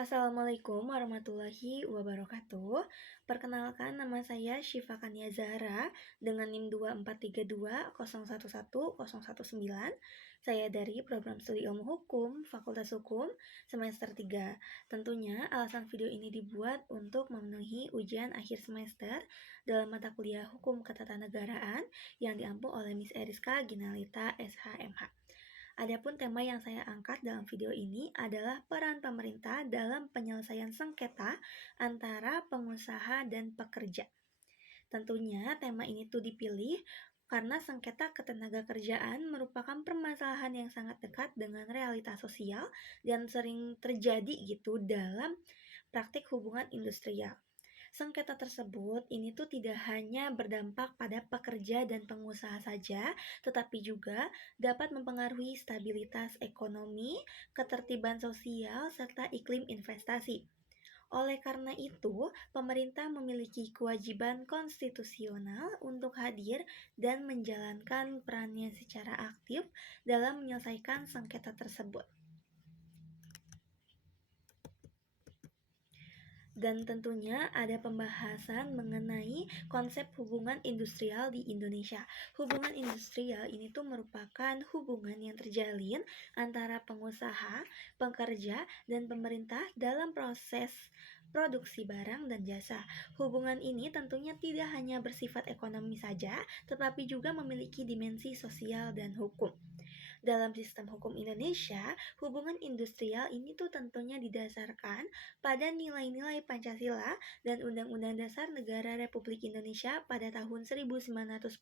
Assalamualaikum warahmatullahi wabarakatuh. Perkenalkan, nama saya Syifa Kania Zahra dengan NIM 24320111019. Saya dari Program Studi Ilmu Hukum, Fakultas Hukum, semester 3. Tentunya alasan video ini dibuat untuk memenuhi ujian akhir semester dalam mata kuliah Hukum Ketatanegaraan yang diampu oleh Miss Eriska Ginalita SHMH. Adapun tema yang saya angkat dalam video ini adalah peran pemerintah dalam penyelesaian sengketa antara pengusaha dan pekerja. Tentunya tema ini tuh dipilih karena sengketa ketenagakerjaan merupakan permasalahan yang sangat dekat dengan realitas sosial dan sering terjadi gitu dalam praktik hubungan industrial. Sengketa tersebut ini tuh tidak hanya berdampak pada pekerja dan pengusaha saja, tetapi juga dapat mempengaruhi stabilitas ekonomi, ketertiban sosial, serta iklim investasi. Oleh karena itu, pemerintah memiliki kewajiban konstitusional untuk hadir dan menjalankan perannya secara aktif dalam menyelesaikan sengketa tersebut. Dan tentunya ada pembahasan mengenai konsep hubungan industrial di Indonesia. Hubungan industrial ini tuh merupakan hubungan yang terjalin antara pengusaha, pekerja, dan pemerintah dalam proses produksi barang dan jasa. Hubungan ini tentunya tidak hanya bersifat ekonomi saja, tetapi juga memiliki dimensi sosial dan hukum. Dalam sistem hukum Indonesia, hubungan industrial ini tuh tentunya didasarkan pada nilai-nilai Pancasila dan Undang-Undang Dasar Negara Republik Indonesia pada tahun 1945.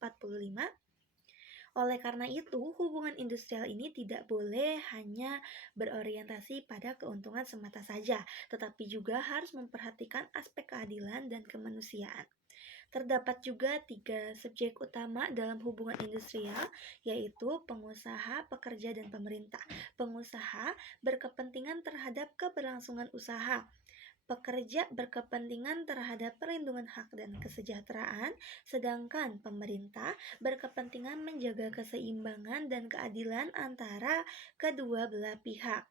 Oleh karena itu, hubungan industrial ini tidak boleh hanya berorientasi pada keuntungan semata saja, tetapi juga harus memperhatikan aspek keadilan dan kemanusiaan. Terdapat juga 3 subjek utama dalam hubungan industrial, yaitu pengusaha, pekerja, dan pemerintah. Pengusaha berkepentingan terhadap keberlangsungan usaha. Pekerja berkepentingan terhadap perlindungan hak dan kesejahteraan, sedangkan pemerintah berkepentingan menjaga keseimbangan dan keadilan antara kedua belah pihak.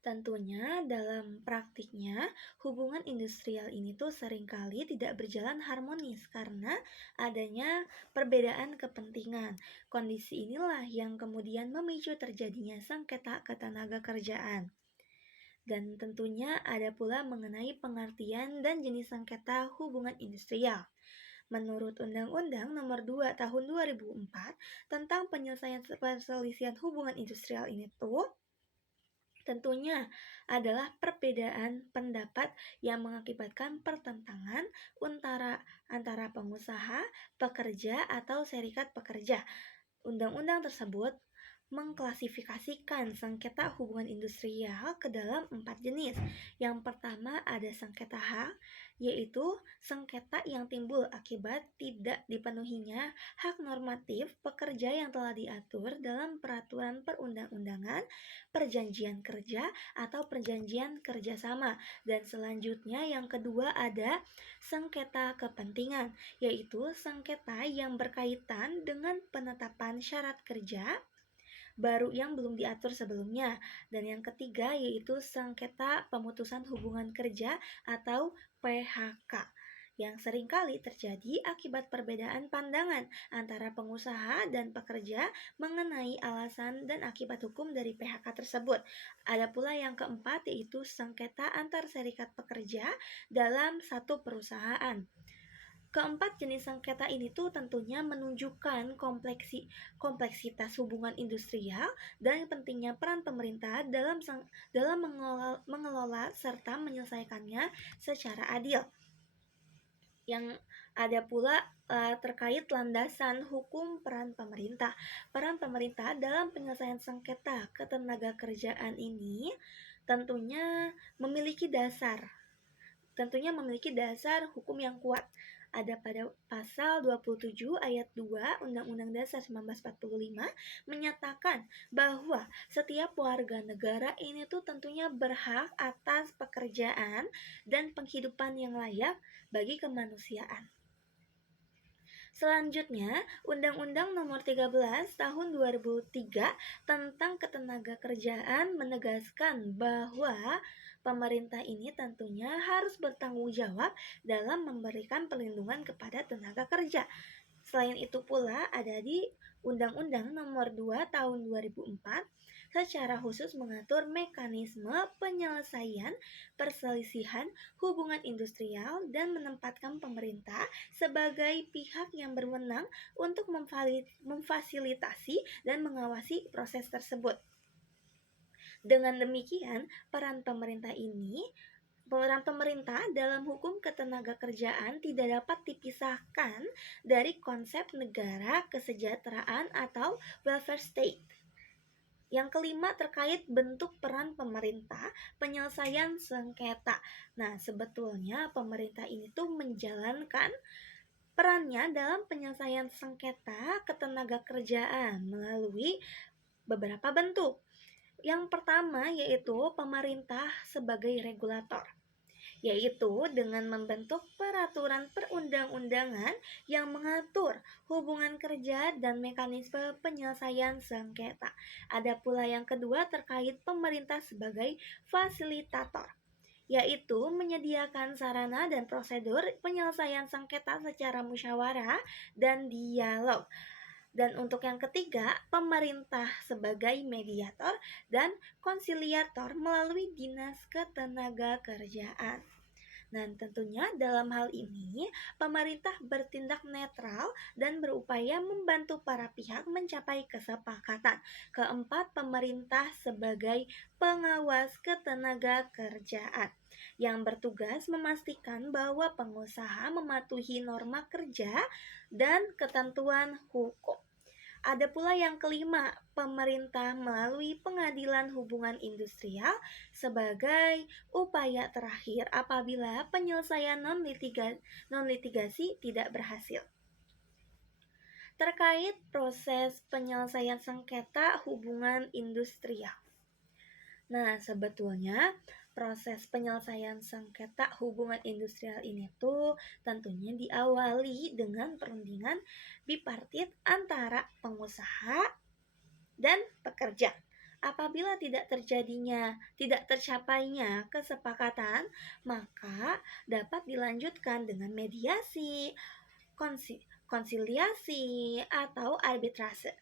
Tentunya dalam praktiknya, hubungan industrial ini tuh seringkali tidak berjalan harmonis karena adanya perbedaan kepentingan. Kondisi inilah yang kemudian memicu terjadinya sengketa ketenagakerjaan. Dan tentunya ada pula mengenai pengertian dan jenis sengketa hubungan industrial. Menurut Undang-Undang Nomor 2 Tahun 2004 tentang penyelesaian perselisihan hubungan industrial ini tuh tentunya adalah perbedaan pendapat yang mengakibatkan pertentangan antara pengusaha, pekerja, atau serikat pekerja. Undang-undang tersebut mengklasifikasikan sengketa hubungan industrial ke dalam 4 jenis. Yang pertama ada sengketa hak, yaitu sengketa yang timbul akibat tidak dipenuhinya hak normatif pekerja yang telah diatur dalam peraturan perundang-undangan, perjanjian kerja, atau perjanjian kerjasama. Dan selanjutnya yang kedua ada sengketa kepentingan, yaitu sengketa yang berkaitan dengan penetapan syarat kerja baru yang belum diatur sebelumnya. Dan yang ketiga yaitu sengketa pemutusan hubungan kerja atau PHK yang seringkali terjadi akibat perbedaan pandangan antara pengusaha dan pekerja mengenai alasan dan akibat hukum dari PHK tersebut. Ada pula yang keempat yaitu sengketa antar serikat pekerja dalam satu perusahaan. Keempat jenis sengketa ini tuh tentunya menunjukkan kompleksitas hubungan industrial dan pentingnya peran pemerintah dalam mengelola serta menyelesaikannya secara adil. Yang ada pula terkait landasan hukum peran pemerintah. Peran pemerintah dalam penyelesaian sengketa ketenagakerjaan ini tentunya memiliki dasar hukum yang kuat. Ada pada pasal 27 ayat 2 Undang-Undang Dasar 1945 menyatakan bahwa setiap warga negara ini tuh tentunya berhak atas pekerjaan dan penghidupan yang layak bagi kemanusiaan. Selanjutnya, Undang-Undang Nomor 13 Tahun 2003 tentang Ketenagakerjaan menegaskan bahwa pemerintah ini tentunya harus bertanggung jawab dalam memberikan perlindungan kepada tenaga kerja. Selain itu pula ada di Undang-Undang Nomor 2 Tahun 2004 secara khusus mengatur mekanisme penyelesaian perselisihan hubungan industrial dan menempatkan pemerintah sebagai pihak yang berwenang untuk memfasilitasi dan mengawasi proses tersebut. Dengan demikian, peran pemerintah dalam hukum ketenagakerjaan tidak dapat dipisahkan dari konsep negara kesejahteraan atau welfare state. Yang kelima terkait bentuk peran pemerintah penyelesaian sengketa. Nah, sebetulnya pemerintah ini tuh menjalankan perannya dalam penyelesaian sengketa ketenagakerjaan melalui beberapa bentuk. Yang pertama yaitu pemerintah sebagai regulator, yaitu dengan membentuk peraturan perundang-undangan yang mengatur hubungan kerja dan mekanisme penyelesaian sengketa. Ada pula yang kedua terkait pemerintah sebagai fasilitator, yaitu menyediakan sarana dan prosedur penyelesaian sengketa secara musyawarah dan dialog. Dan untuk yang ketiga, pemerintah sebagai mediator dan konsiliator melalui Dinas Ketenagakerjaan. Nah, tentunya dalam hal ini, pemerintah bertindak netral dan berupaya membantu para pihak mencapai kesepakatan. Keempat, pemerintah sebagai pengawas ketenagakerjaan yang bertugas memastikan bahwa pengusaha mematuhi norma kerja dan ketentuan hukum. Ada pula yang kelima, pemerintah melalui pengadilan hubungan industrial sebagai upaya terakhir apabila penyelesaian non-litigasi tidak berhasil. Terkait proses penyelesaian sengketa hubungan industrial. Nah, sebetulnya proses penyelesaian sengketa hubungan industrial ini tuh tentunya diawali dengan perundingan bipartit antara pengusaha dan pekerja. Apabila tidak tercapainya kesepakatan, maka dapat dilanjutkan dengan mediasi, konsiliasi, atau arbitrase.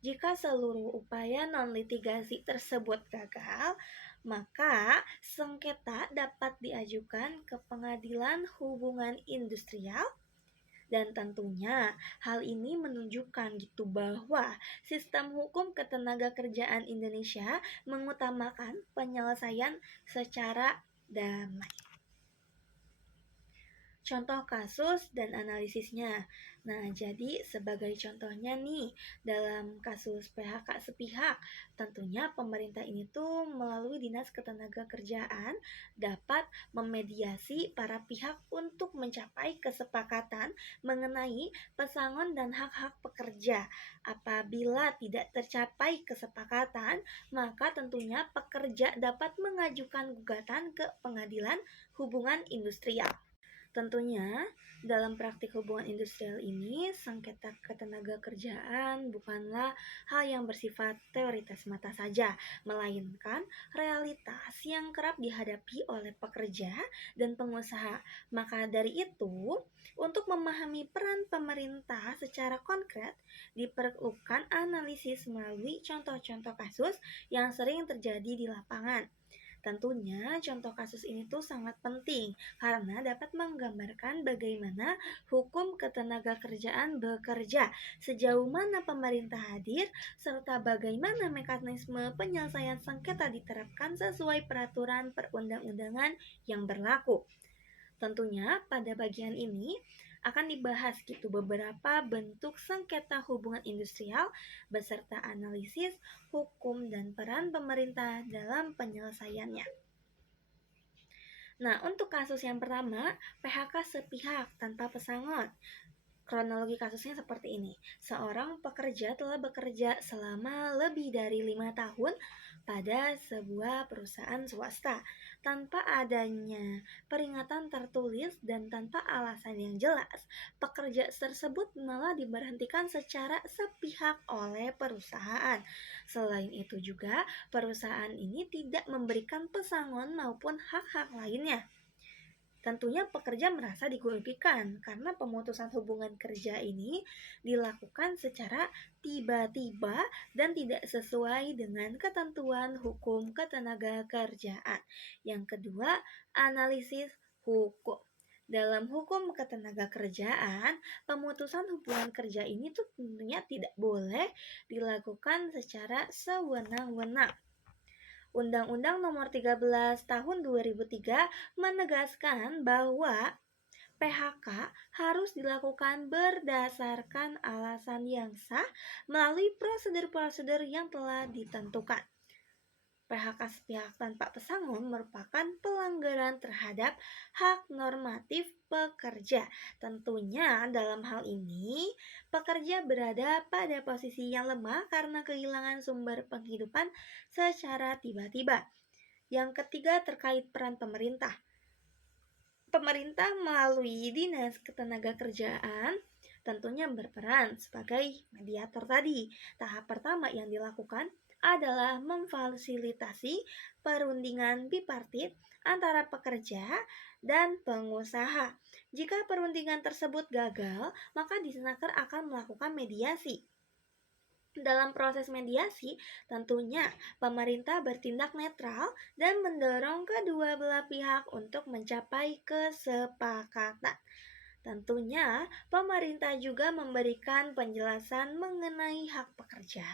Jika seluruh upaya non-litigasi tersebut gagal, maka sengketa dapat diajukan ke pengadilan hubungan industrial. Dan tentunya hal ini menunjukkan gitu bahwa sistem hukum ketenagakerjaan Indonesia mengutamakan penyelesaian secara damai. Contoh kasus dan analisisnya. Nah, jadi sebagai contohnya nih, dalam kasus PHK sepihak, tentunya pemerintah ini tuh melalui Dinas Ketenagakerjaan dapat memediasi para pihak untuk mencapai kesepakatan mengenai pesangon dan hak-hak pekerja. Apabila tidak tercapai kesepakatan, maka tentunya pekerja dapat mengajukan gugatan ke Pengadilan Hubungan Industrial. Tentunya, dalam praktik hubungan industrial ini, sengketa ketenagakerjaan bukanlah hal yang bersifat teoritis mata saja, melainkan realitas yang kerap dihadapi oleh pekerja dan pengusaha. Maka dari itu, untuk memahami peran pemerintah secara konkret, diperlukan analisis melalui contoh-contoh kasus yang sering terjadi di lapangan. Tentunya contoh kasus ini tuh sangat penting karena dapat menggambarkan bagaimana hukum ketenagakerjaan bekerja, sejauh mana pemerintah hadir, serta bagaimana mekanisme penyelesaian sengketa diterapkan sesuai peraturan perundang-undangan yang berlaku. Tentunya pada bagian ini akan dibahas gitu beberapa bentuk sengketa hubungan industrial beserta analisis hukum dan peran pemerintah dalam penyelesaiannya. Nah, untuk kasus yang pertama, PHK sepihak tanpa pesangon. Kronologi kasusnya seperti ini. Seorang pekerja telah bekerja selama lebih dari 5 tahun pada sebuah perusahaan swasta tanpa adanya peringatan tertulis dan tanpa alasan yang jelas. Pekerja tersebut malah diberhentikan secara sepihak oleh perusahaan. Selain itu juga, perusahaan ini tidak memberikan pesangon maupun hak-hak lainnya. Tentunya pekerja merasa dirugikan karena pemutusan hubungan kerja ini dilakukan secara tiba-tiba dan tidak sesuai dengan ketentuan hukum ketenagakerjaan. Yang kedua, analisis hukum. Dalam hukum ketenagakerjaan, pemutusan hubungan kerja ini tuh tentunya tidak boleh dilakukan secara sewenang-wenang. Undang-Undang Nomor 13 Tahun 2003 menegaskan bahwa PHK harus dilakukan berdasarkan alasan yang sah melalui prosedur-prosedur yang telah ditentukan. PHK sepihak tanpa pesangon merupakan pelanggaran terhadap hak normatif pekerja. Tentunya dalam hal ini, pekerja berada pada posisi yang lemah karena kehilangan sumber penghidupan secara tiba-tiba. Yang ketiga, terkait peran pemerintah. Pemerintah melalui Dinas Ketenagakerjaan tentunya berperan sebagai mediator tadi. Tahap pertama yang dilakukan adalah memfasilitasi perundingan bipartit antara pekerja dan pengusaha. Jika perundingan tersebut gagal, maka Disnaker akan melakukan mediasi. Dalam proses mediasi, tentunya pemerintah bertindak netral dan mendorong kedua belah pihak untuk mencapai kesepakatan. Tentunya, pemerintah juga memberikan penjelasan mengenai hak pekerja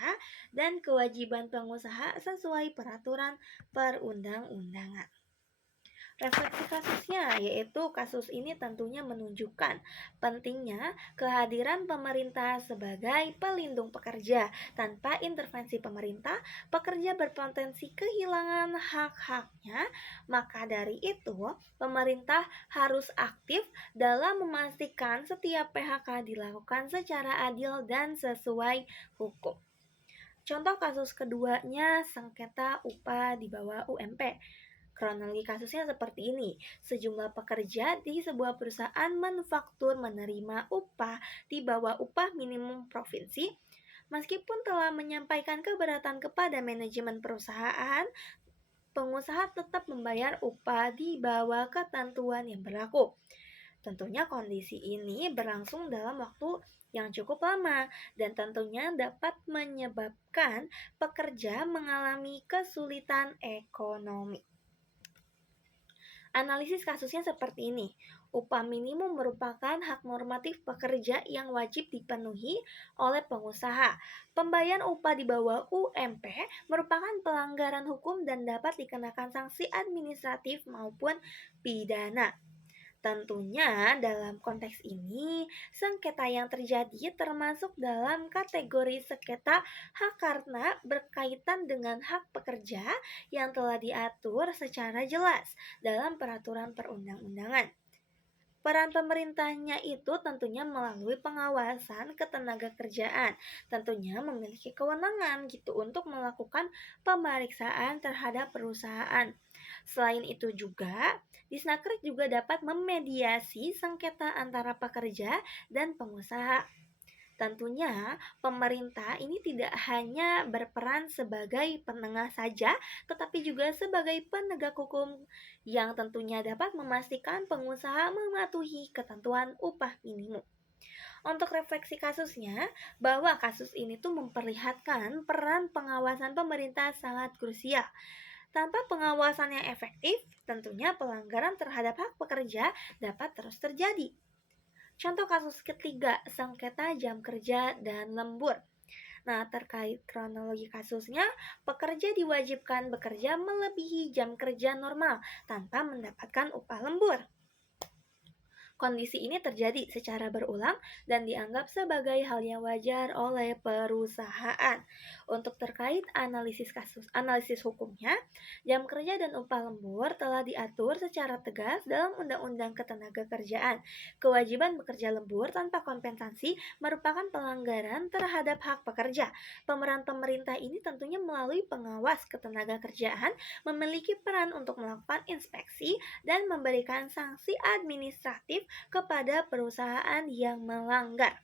dan kewajiban pengusaha sesuai peraturan perundang-undangan. Refleksi kasusnya, yaitu kasus ini tentunya menunjukkan pentingnya kehadiran pemerintah sebagai pelindung pekerja. Tanpa intervensi pemerintah, pekerja berpotensi kehilangan hak-haknya. Maka dari itu, pemerintah harus aktif dalam memastikan setiap PHK dilakukan secara adil dan sesuai hukum. Contoh kasus keduanya, sengketa upah di bawah UMP. Kronologi kasusnya seperti ini. Sejumlah pekerja di sebuah perusahaan manufaktur menerima upah di bawah upah minimum provinsi. Meskipun telah menyampaikan keberatan kepada manajemen perusahaan, pengusaha tetap membayar upah di bawah ketentuan yang berlaku. Tentunya kondisi ini berlangsung dalam waktu yang cukup lama dan tentunya dapat menyebabkan pekerja mengalami kesulitan ekonomi. Analisis kasusnya seperti ini. Upah minimum merupakan hak normatif pekerja yang wajib dipenuhi oleh pengusaha. Pembayaran upah di bawah UMP merupakan pelanggaran hukum dan dapat dikenakan sanksi administratif maupun pidana. Tentunya dalam konteks ini, sengketa yang terjadi termasuk dalam kategori sengketa hak karena berkaitan dengan hak pekerja yang telah diatur secara jelas dalam peraturan perundang-undangan. Peran pemerintahnya itu tentunya melalui pengawasan ketenagakerjaan, tentunya memiliki kewenangan gitu untuk melakukan pemeriksaan terhadap perusahaan. Selain itu juga, Disnaker juga dapat memediasi sengketa antara pekerja dan pengusaha. Tentunya, pemerintah ini tidak hanya berperan sebagai penengah saja, tetapi juga sebagai penegak hukum yang tentunya dapat memastikan pengusaha mematuhi ketentuan upah minimum. Untuk refleksi kasusnya, bahwa kasus ini tuh memperlihatkan peran pengawasan pemerintah sangat krusial. Tanpa pengawasan yang efektif, tentunya pelanggaran terhadap hak pekerja dapat terus terjadi. Contoh kasus ketiga, sengketa jam kerja dan lembur. Nah, terkait kronologi kasusnya, pekerja diwajibkan bekerja melebihi jam kerja normal tanpa mendapatkan upah lembur. Kondisi ini terjadi secara berulang dan dianggap sebagai hal yang wajar oleh perusahaan. Untuk terkait analisis hukumnya, jam kerja dan upah lembur telah diatur secara tegas dalam Undang-Undang Ketenagakerjaan. Kewajiban bekerja lembur tanpa kompensasi merupakan pelanggaran terhadap hak pekerja. Pemeran pemerintah ini tentunya melalui pengawas ketenagakerjaan memiliki peran untuk melakukan inspeksi dan memberikan sanksi administratif kepada perusahaan yang melanggar.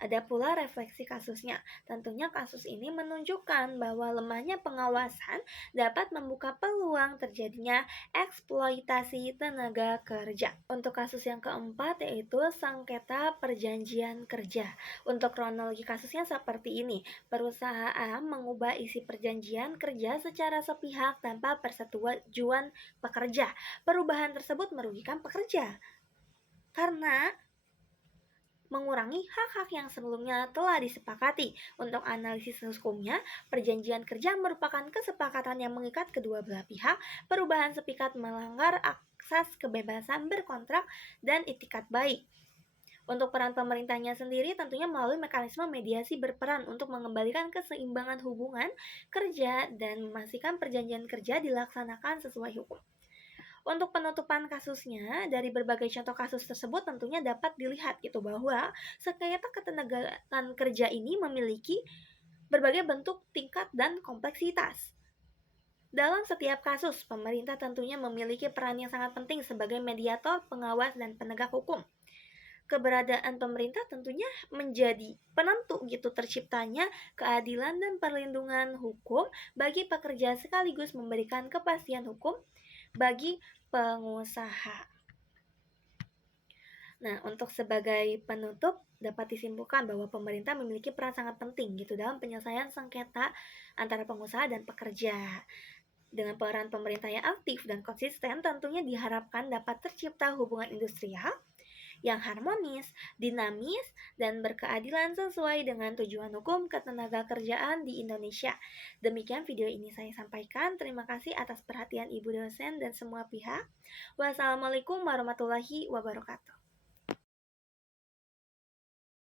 Ada pula refleksi kasusnya. Tentunya kasus ini menunjukkan bahwa lemahnya pengawasan dapat membuka peluang terjadinya eksploitasi tenaga kerja. Untuk kasus yang keempat yaitu sengketa perjanjian kerja. Untuk kronologi kasusnya seperti ini. Perusahaan mengubah isi perjanjian kerja secara sepihak tanpa persetujuan pekerja. Perubahan tersebut merugikan pekerja karena mengurangi hak-hak yang sebelumnya telah disepakati. Untuk analisis hukumnya, perjanjian kerja merupakan kesepakatan yang mengikat kedua belah pihak. Perubahan sepihak melanggar asas kebebasan berkontrak dan itikat baik. Untuk peran pemerintahnya sendiri tentunya melalui mekanisme mediasi berperan untuk mengembalikan keseimbangan hubungan kerja dan memastikan perjanjian kerja dilaksanakan sesuai hukum. Untuk penutupan kasusnya, dari berbagai contoh kasus tersebut tentunya dapat dilihat gitu bahwa sengketa ketenagaan kerja ini memiliki berbagai bentuk, tingkat, dan kompleksitas. Dalam setiap kasus, pemerintah tentunya memiliki peran yang sangat penting sebagai mediator, pengawas, dan penegak hukum. Keberadaan pemerintah tentunya menjadi penentu gitu terciptanya keadilan dan perlindungan hukum bagi pekerja sekaligus memberikan kepastian hukum bagi pengusaha. Nah, untuk sebagai penutup dapat disimpulkan bahwa pemerintah memiliki peran sangat penting gitu dalam penyelesaian sengketa antara pengusaha dan pekerja. Dengan peran pemerintah yang aktif dan konsisten, tentunya diharapkan dapat tercipta hubungan industrial yang harmonis, dinamis, dan berkeadilan sesuai dengan tujuan hukum ketenagakerjaan di Indonesia. Demikian video ini saya sampaikan. Terima kasih atas perhatian Ibu dosen dan semua pihak. Wassalamualaikum warahmatullahi wabarakatuh.